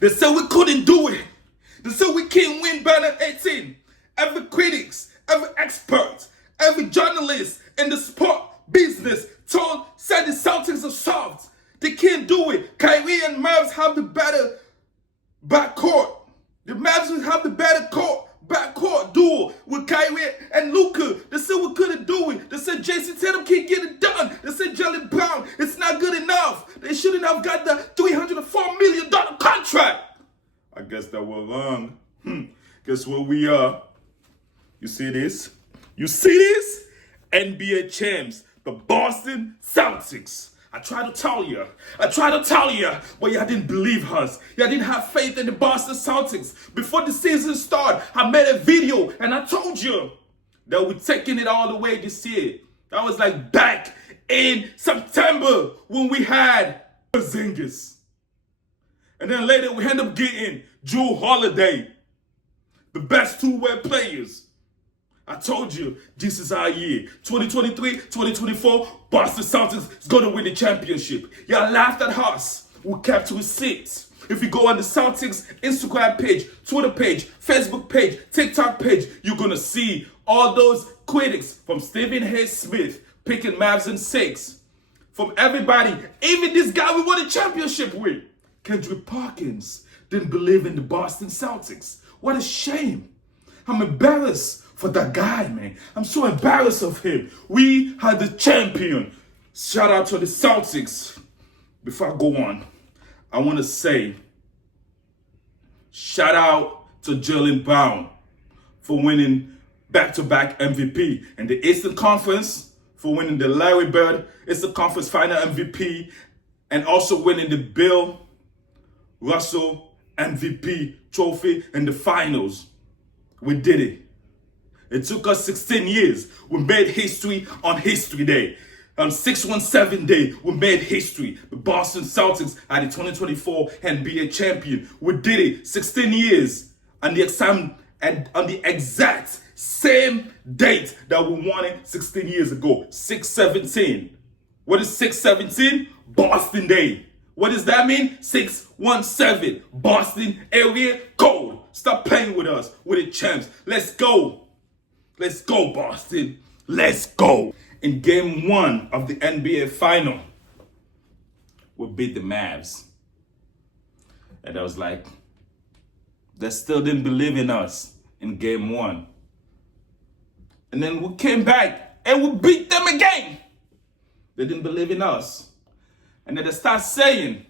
They said we couldn't do it. They said we can't win better 18. Every critics, every expert, every journalist in the sport business said the Celtics are soft. They can't do it. Kyrie and Mavs have the better backcourt. The Mavs will have the better backcourt duo with Kyrie and Luka. They said we couldn't do it. They said Jason Tatum can't get it done. They said Jalen Brown, it's not good enough. They shouldn't have got the $304 million contract. I guess that we're wrong. Guess where we are? You see this? You see this? NBA champs, the Boston Celtics. I tried to tell you, but y'all didn't believe us. Y'all didn't have faith in the Boston Celtics. Before the season started, I made a video and I told you that we're taking it all the way this year. That was like back in September when we had Porzingis. And then later we end up getting Drew Holiday, the best two-way players. I told you, this is our year. 2023, 2024, Boston Celtics is going to win the championship. Y'all laughed at us. We kept to a seat. If you go on the Celtics Instagram page, Twitter page, Facebook page, TikTok page, you're going to see all those critics from Stephen A. Smith picking Mavs in 6. From everybody, even this guy we won a championship with, Kendrick Perkins, didn't believe in the Boston Celtics. What a shame. I'm embarrassed for that guy, man. I'm so embarrassed of him. We had the champion. Shout out to the Celtics. Before I go on, I want to say shout out to Jalen Brown for winning back-to-back MVP in the Eastern Conference, for winning the Larry Bird Eastern Conference Final MVP, and also winning the Bill Russell MVP trophy in the finals. We did it. It took us 16 years. We made history on History Day. On 617 Day, we made history. The Boston Celtics are the 2024 NBA champion. We did it 16 years on the exact same date that we won it 16 years ago. 617. What is 617? Boston Day. What does that mean? 617. Boston area code. Stop playing with us. We're the champs. Let's go. Let's go, Boston. Let's go. In game 1 of the NBA final, we beat the Mavs. And I was like, they still didn't believe in us in game 1. And then we came back and we beat them again. They didn't believe in us. And then they start saying,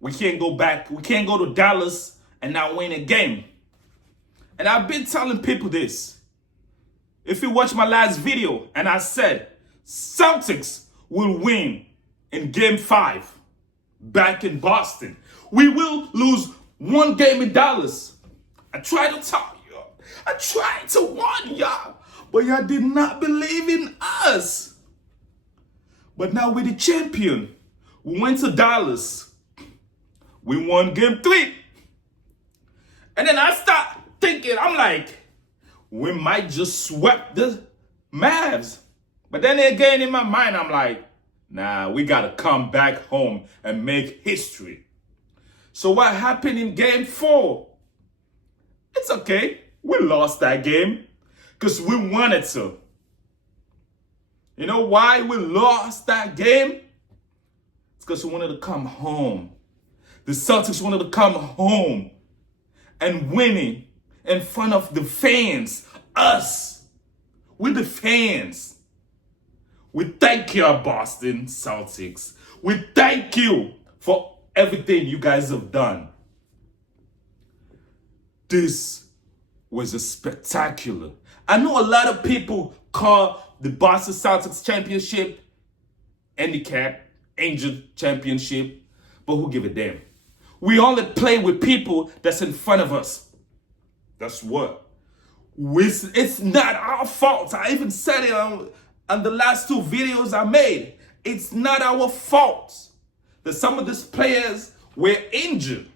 we can't go back. We can't go to Dallas and not win a game. And I've been telling people this. If you watch my last video and I said Celtics will win in game 5 back in Boston. We will lose one game in Dallas. I tried to tell you. I tried to warn y'all. But y'all did not believe in us. But now we're the champion. We went to Dallas. We won game 3. And then I start thinking, I'm like, we might just sweep the Mavs. But then again, in my mind, I'm like, nah, we got to come back home and make history. So what happened in game 4? It's okay. We lost that game because we wanted to. You know why we lost that game? It's because we wanted to come home. The Celtics wanted to come home and winning in front of the fans, us. We're the fans. We thank you, Boston Celtics. We thank you for everything you guys have done. This was a spectacular. I know a lot of people call the Boston Celtics championship handicap, angel championship, but who give a damn? We only play with people that's in front of us. That's what. It's not our fault. I even said it on the last 2 videos I made. It's not our fault that some of these players were injured.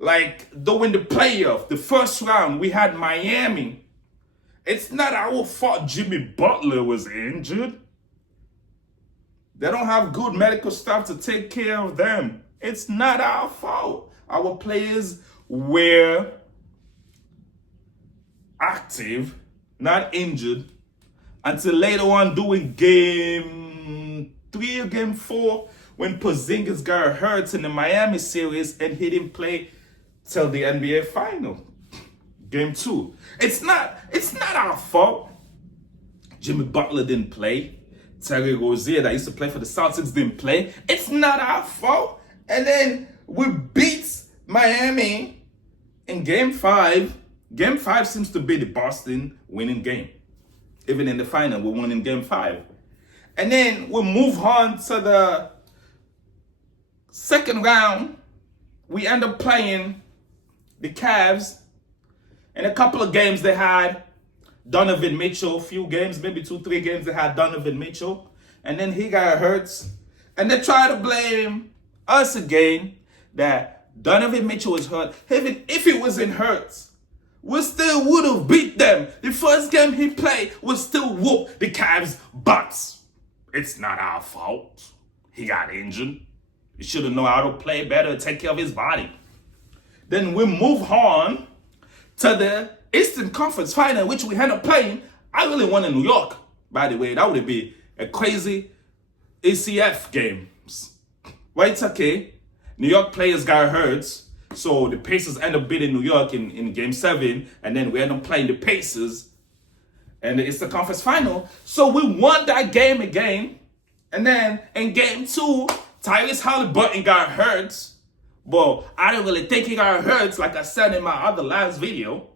Like during the playoff, the first round, we had Miami. It's not our fault Jimmy Butler was injured. They don't have good medical staff to take care of them. It's not our fault. Our players were active, not injured, until later on doing game 3 or game 4 when Porzingis got hurt in the Miami series and he didn't play till the NBA final. Game 2. It's not our fault. Jimmy Butler didn't play. Terry Rozier, that used to play for the Celtics, didn't play. It's not our fault. And then we beat Miami in game 5. Game 5 seems to be the Boston winning game. Even in the final, we won in game 5. And then we move on to the second round. We end up playing the Cavs. In a couple of games they had Donovan Mitchell, a few games, maybe 2-3 games they had Donovan Mitchell. And then he got hurt. And they try to blame us again that Donovan Mitchell was hurt. Even if he wasn't hurt, we still would have beat them. The first game he played was still whoop the Cavs' butts. It's not our fault. He got injured. He should have known how to play better, take care of his body. Then we move on to the Eastern Conference Final, which we end up playing. I really won in New York, by the way. That would be a crazy ACF game. Well, it's okay. New York players got hurt. So the Pacers end up beating New York in game 7. And then we end up playing the Pacers. And it's the conference final. So we won that game again. And then in game 2, Tyrese Halliburton got hurt. But I don't really think he got hurt, like I said in my other last video.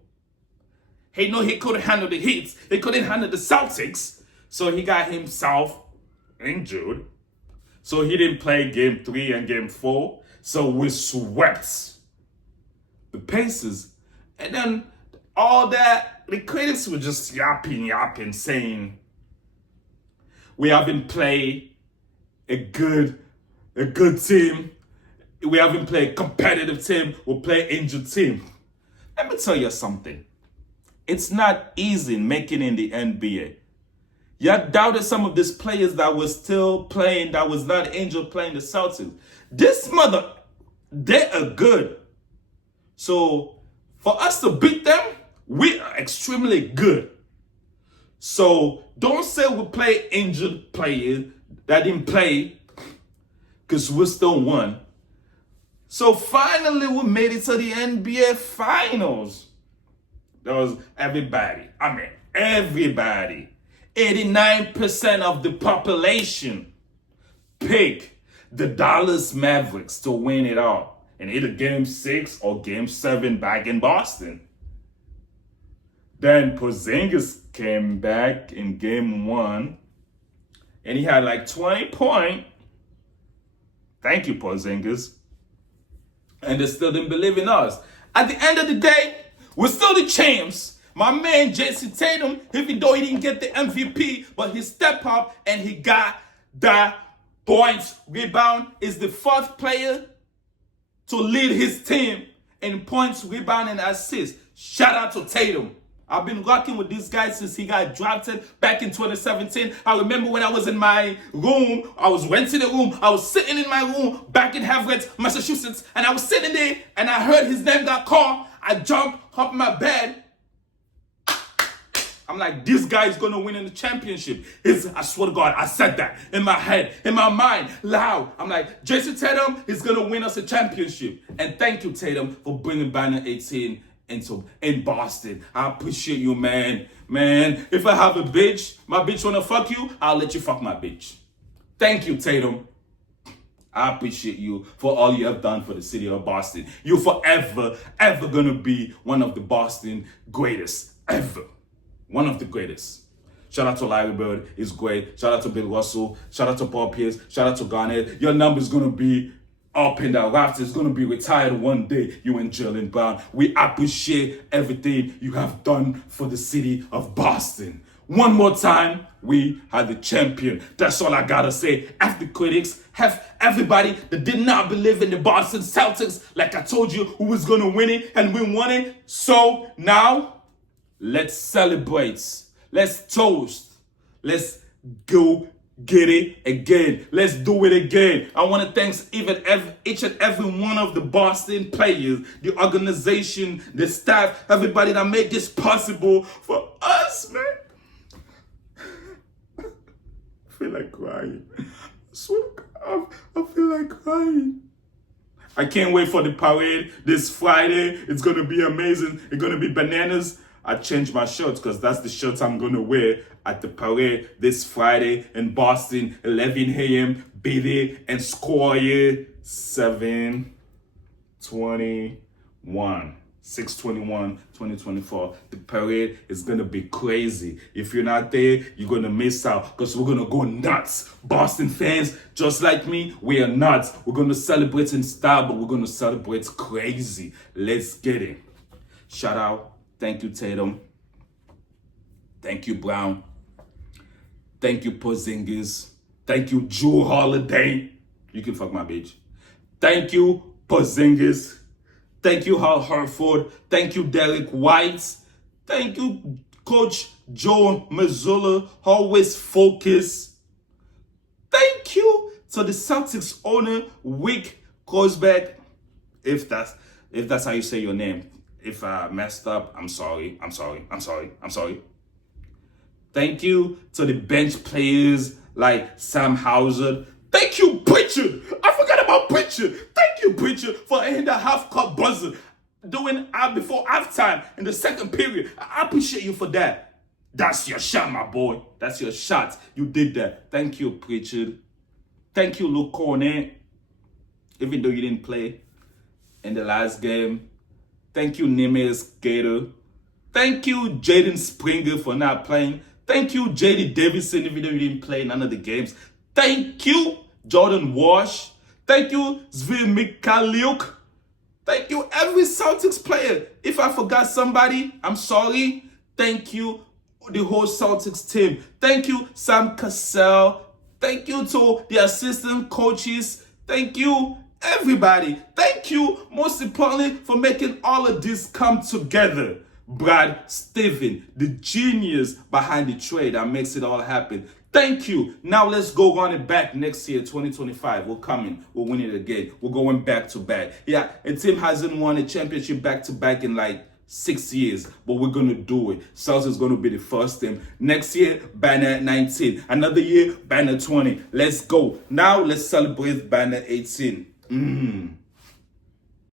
He knew he couldn't handle the Heat. He couldn't handle the Celtics. So he got himself injured. So he didn't play game 3 and game 4. So we swept the Pacers. And then all that, the critics were just yapping, saying, we haven't played a good team. We haven't played a competitive team. We'll play an injured team. Let me tell you something. It's not easy making in the NBA. You doubted some of these players that were still playing, that was not injured, playing the Celtics. They are good. So for us to beat them, we are extremely good. So don't say we play injured players that didn't play, because we still won. So finally we made it to the NBA Finals. There was everybody. 89% of the population picked the Dallas Mavericks to win it all in either game 6 or game 7 back in Boston. Then Porzingis came back in game 1 and he had like 20 points. Thank you, Porzingis. And they still didn't believe in us. At the end of the day, we're still the champs. My man, Jason Tatum, even though he didn't get the MVP, but he stepped up and he got the points. Rebound is the 4th player to lead his team in points, rebound, and assists. Shout out to Tatum. I've been rocking with this guy since he got drafted back in 2017. I remember when I was in my room, I was renting a room, I was sitting in my room back in Havertz, Massachusetts, and I was sitting there and I heard his name got called. I jumped up in my bed. I'm like, this guy is going to win in the championship. I swear to God, I said that in my head, in my mind, loud. I'm like, Jason Tatum is going to win us a championship. And thank you, Tatum, for bringing Banner 18 in Boston. I appreciate you, man. Man, if I have a bitch, my bitch want to fuck you, I'll let you fuck my bitch. Thank you, Tatum. I appreciate you for all you have done for the city of Boston. You're forever, ever going to be one of the Boston greatest, ever. One of the greatest. Shout out to Larry Bird, he's great. Shout out to Bill Russell. Shout out to Paul Pierce. Shout out to Garnett. Your number's going to be up in the rafters. It's going to be retired one day, you and Jalen Brown. We appreciate everything you have done for the city of Boston. One more time, we are the champion. That's all I gotta say. F the critics, have everybody that did not believe in the Boston Celtics, like I told you, who was gonna win it, and we won it. So now, let's celebrate. Let's toast. Let's go get it again. Let's do it again. I want to thank each and every one of the Boston players, the organization, the staff, everybody that made this possible for us, man. I feel like crying. I swear to God, I feel like crying. I can't wait for the parade this Friday. It's going to be amazing. It's going to be bananas. I changed my shirts because that's the shirts I'm going to wear at the parade this Friday in Boston, 11 a.m. Be there and score here. 6/21/2024. The parade is going to be crazy. If you're not there, you're going to miss out because we're going to go nuts. Boston fans, just like me, we are nuts. We're going to celebrate in style, but we're going to celebrate crazy. Let's get it. Shout out. Thank you, Tatum. Thank you, Brown. Thank you, Porzingis. Thank you, Jrue Holiday. You can fuck my bitch. Thank you, Porzingis. Thank you, Hal Horford. Thank you, Derek White. Thank you, Coach Joe Mazzulla. Always focus. Thank you to the Celtics owner, Wick Korsbeck. If that's how you say your name. If I messed up, I'm sorry. Thank you to the bench players like Sam Hauser. Thank you, Pritchard. I forgot about Pritchard. Thank you, Pritchard, for hitting the half-court buzzer doing before halftime in the second period. I appreciate you for that. That's your shot, my boy. That's your shot. You did that. Thank you, Pritchard. Thank you, Luke Cornet, even though you didn't play in the last game. Thank you, Nemes Gator. Thank you, Jaden Springer, for not playing. Thank you, J.D. Davidson, even though you didn't play none of the games. Thank you, Jordan Walsh. Thank you, Zvi Mikhailiuk. Thank you, every Celtics player. If I forgot somebody, I'm sorry. Thank you, the whole Celtics team. Thank you, Sam Cassell. Thank you to the assistant coaches. Thank you, everybody. Thank you, most importantly, for making all of this come together. Brad Steven, the genius behind the trade that makes it all happen. Thank you. Now let's go run it back next year, 2025. We're coming. We'll win it again. We're going back to back. Yeah, a team hasn't won a championship back to back in like 6 years, but we're going to do it. Celtics is going to be the first team. Next year, banner 19. Another year, banner 20. Let's go. Now let's celebrate banner 18.